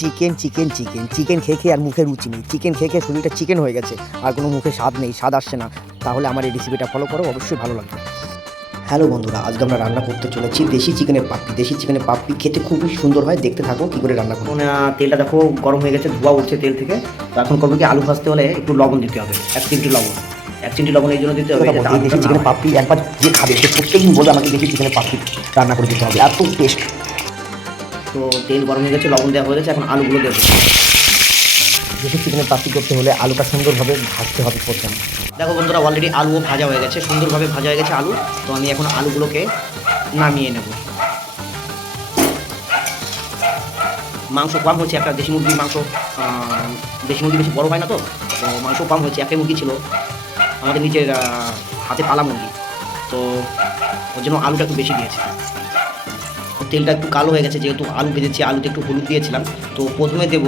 Chicken chicken chicken chicken খেয়ে খেয়ে আর মুখে রুচি নেই, চিকেন খেয়ে খেয়ে শরীরটা চিকেন হয়ে গেছে, আর কোনো মুখে স্বাদ নেই, স্বাদ আসছে না। তাহলে আমার এই রেসিপিটা ফলো করো, অবশ্যই ভালো লাগবে। হ্যালো বন্ধুরা, আজকে আমরা রান্না করতে চলেছি দেশি চিকেনের পাপড়ি। দেশি চিকেনের পাপড়ি খেতে খুবই সুন্দর হয়, দেখতে থাকো কী করে রান্না করো। তেলটা দেখো গরম হয়ে গেছে, ধোয়া উঠছে তেল থেকে। তো এখন করবো কি, আলু ভাজতে হলে একটু লবণ দিতে হবে, 1 চিমটি লবণ। 1 চিমটি লবণ এই জন্য দিতে হবে, এই দেশি চিকেনের পাপড়ি একবার যে খাবে সে প্রত্যেকদিন বলবে আমাকে দেশি চিকেনের পাপড়ি রান্না করে দিতে হবে, এত টেস্ট। তো তেল গরম হয়ে গেছে, লবণ দেওয়া হয়ে গেছে, এখন আলুগুলো দেবো। দেশি চিকেনের পাপড়ি করতে হলে আলুটা সুন্দরভাবে ভাজতে হবে প্রথম। দেখো বন্ধুরা, অলরেডি আলুও ভাজা হয়ে গেছে, সুন্দরভাবে ভাজা হয়ে গেছে আলু। তো আমি এখন আলুগুলোকে নামিয়ে নেব। মাংস কম হচ্ছে, একটা দেশি মুরগির মাংস, দেশি মুরগি বেশি বড় হয় না, তো মাংস কম হচ্ছে। একটাই মুরগি ছিল আমাদের নিজের হাতে পালা মুরগি, তো ওর জন্য আলুটা একটু বেশি দিয়েছে। তেলটা একটু কালো হয়ে গেছে, যেহেতু আলু ভেজেছি, আলুতে একটু হলুদ দিয়েছিলাম। তো প্রথমে দেব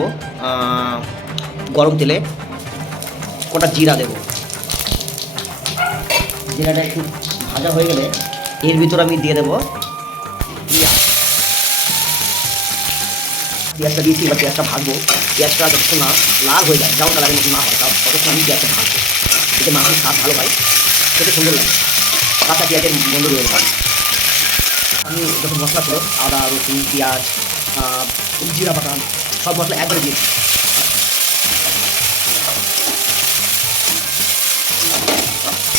গরম তেলে কটা জিরা দেব। জিরাটা একটু ভাজা হয়ে গেলে এর ভিতর আমি দিয়ে দেবো পেঁয়াজটা দিয়েছি। এবার পেঁয়াজটা ভাজবো। পেঁয়াজটা যতক্ষণ না লাল হয়ে যায়, ব্রাউন কালারের মতো না হয়, ততক্ষণ আমি পেঁয়াজটা ভাজবো। এতে মাংসের স্বাদ ভালো হয়, খেতে সুন্দর লাগে, কাঁচা পেঁয়াজের গন্ধ বের হয়। আমি যখন মশলা ছিল, আদা রসুন পেঁয়াজ জিরা বাদাম সব মশলা একবারে দিয়েছি।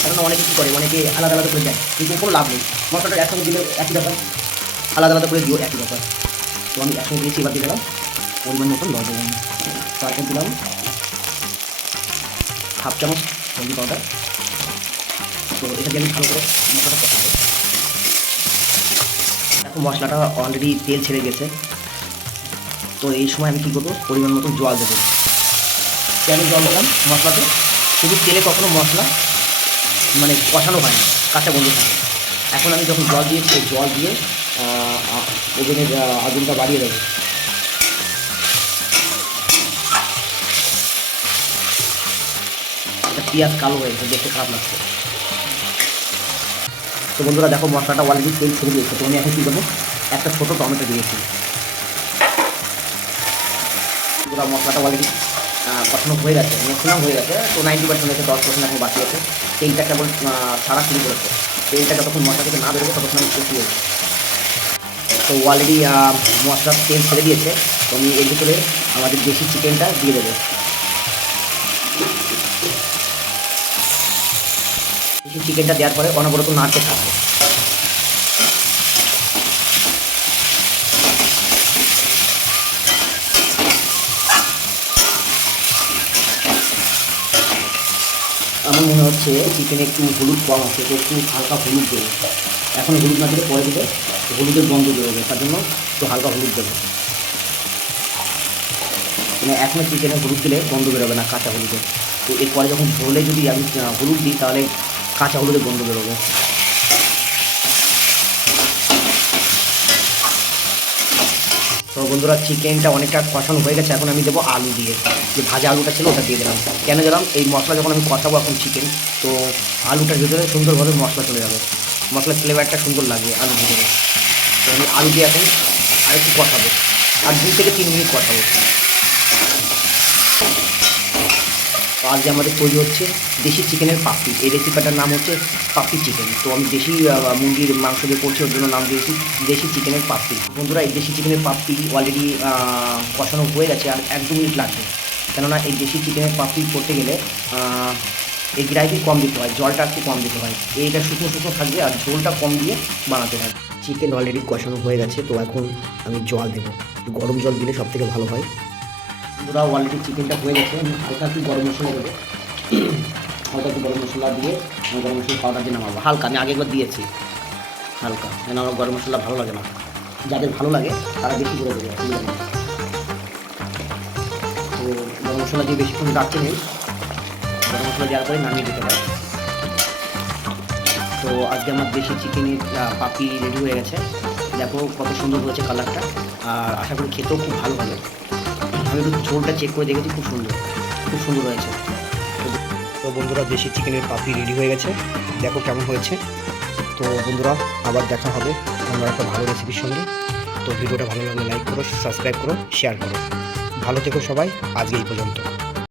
কারণ অনেকে কী করে, অনেকে আলাদা আলাদা করে দেয়, কিন্তু কোনো লাভ নেই। মশলাটা একসঙ্গে দিলে একই ব্যাপার, আলাদা আলাদা করে দিও একই ব্যাপার। তো আমি একসঙ্গে দিয়েছি। এবার দিয়ে দিলাম পরিমাণ মতন লবণ, তারপর দিলাম হাফ চামচ হলদি পাউডার। তো এটা দিয়ে আমি ভালো করে মশলাটা কষাবো। এখন মশলাটা অলরেডি তেল ছেড়ে গেছে। তো এই সময় আমি কী করবো, পরিমাণ মতন জল দেবো। কেন জল দিলাম মশলাতে, শুধু তেলে কখনো মশলা মানে কষানো হয় না, কাঁচা গন্ধ থাকে। এখন আমি যখন জল দিয়েছি, এই জল দিয়ে ওভেনের আগুনটা বাড়িয়ে দেবো। পেঁয়াজ কালো হয়ে গেছে, দেখতে খারাপ লাগছে। তো বন্ধুরা দেখো, মশলাটা অলরেডি তেল ছেড়ে দিয়েছে। তো আমি এখন কী করবো, একটা ছোটো টমেটো দিয়েছি। পুরো মশলাটা অলরেডি কষানো হয়ে গেছে, ম্যাক্সিমাম হয়ে গেছে। তো 90% হয়েছে, 10% এখন বাকি আছে। তেলটা কেবল ছাড়া শুরু করেছে। তেলটা যতক্ষণ মশলা থেকে না বেরোবে ততক্ষণ আমি কষিয়ে। তো অলরেডি মশলার তেল ছেড়ে দিয়েছে। তো আমি এর ভিতরে আমাদের দেশি চিকেনটা দিয়ে দেবো। দেশি চিকেনটা দেওয়ার পরে অনবরত নাড়তে থাকবে। আমার মনে হচ্ছে চিকেনে একটু হলুদ কম আছে, তো একটু হালকা হলুদ দেবো। এখন হলুদ না দিলে পরে দিলে হলুদের গন্ধ বেরোবে, তার জন্য একটু হালকা হলুদ দেবো। মানে এখনও চিকেনে হলুদ দিলে গন্ধ বেরোবে না, কাঁচা হলুদের। তো এরপরে যখন ঝোলে যদি আমি হলুদ দিই, তাহলে কাঁচা হলুদের গন্ধ বেরোবে। তো বন্ধুরা, চিকেনটা অনেকটা কষানো হয়ে গেছে। এখন আমি দেবো আলু দিয়ে, যে ভাজা আলুটা ছিল ওটা দিয়ে দিলাম। কেন দিলাম, এই মশলা যখন আমি কষাবো এখন চিকেন, তো আলুটার ভিতরে সুন্দরভাবে মশলা চলে যাবে, মশলার ফ্লেভারটা সুন্দর লাগবে আলুর ভিতরে। তো আমি আলু দিয়ে এখন আরেকটু কষাবো, আর 2 থেকে 3 মিনিট কষাবো। তো আজকে আমাদের তৈরি হচ্ছে দেশি চিকেনের পাপড়ি। এই রেসিপিটার নাম হচ্ছে পাপড়ি চিকেন। তো আমি দেশি মুরগির মাংস দিয়ে করছি, ওর জন্য নাম দিয়েছি দেশি চিকেনের পাপড়ি। বন্ধুরা, এই দেশি চিকেনের পাপড়ি অলরেডি কষানো হয়ে গেছে, আর 1-2 মিনিট লাগবে। কেননা এই দেশি চিকেনের পাপড়ি করতে গেলে এই গ্রেভি কম দিতে হয়, জলটা একটু কম দিতে হয়। এইটা শুকনো শুকনো থাকবে, আর ঝোলটা কম দিয়ে বানাতে হয়। চিকেন অলরেডি কষানো হয়ে গেছে, তো এখন আমি জল দেবো। গরম জল দিলে সবথেকে ভালো হয়। বন্ধুরা, অলরেডি চিকেনটা হয়ে গেছে। আমি হালকা একটু গরম মশলা দেবো, হালকা একটু গরম মশলা দিয়ে গরম মশলা পাউডার দিয়ে নামাবো। হালকা, আমি আগেরবার দিয়েছি হালকা, কেন আমার গরম মশলা ভালো লাগে না। যাদের ভালো লাগে তারা বেশি করে দেবে, অসুবিধা নেই। তো গরম মশলা দিয়ে বেশিক্ষণ রাখতে নেই, গরম মশলা দেওয়ার পরে নামিয়ে দিতে পারে। তো আজকে আমার দেশি চিকেনের পাপড়ি রেডি হয়ে গেছে। দেখো কত সুন্দর হয়েছে কালারটা, আর আশা করি খেতেও খুব ভালো হবে। আমি একটু ঝোলটা চেক করে দেখেছি, খুব সুন্দর হয়েছে। তো বন্ধুরা, দেশি চিকেনের পাপড়ি রেডি হয়ে গেছে, দেখো কেমন হয়েছে। তো বন্ধুরা, আবার দেখা হবে অন্য একটা ভালো রেসিপির সঙ্গে। তো ভিডিওটা ভালো লাগলে লাইক করো, সাবস্ক্রাইব করো, শেয়ার করো। ভালো থেকো সবাই, আজকে এই পর্যন্ত।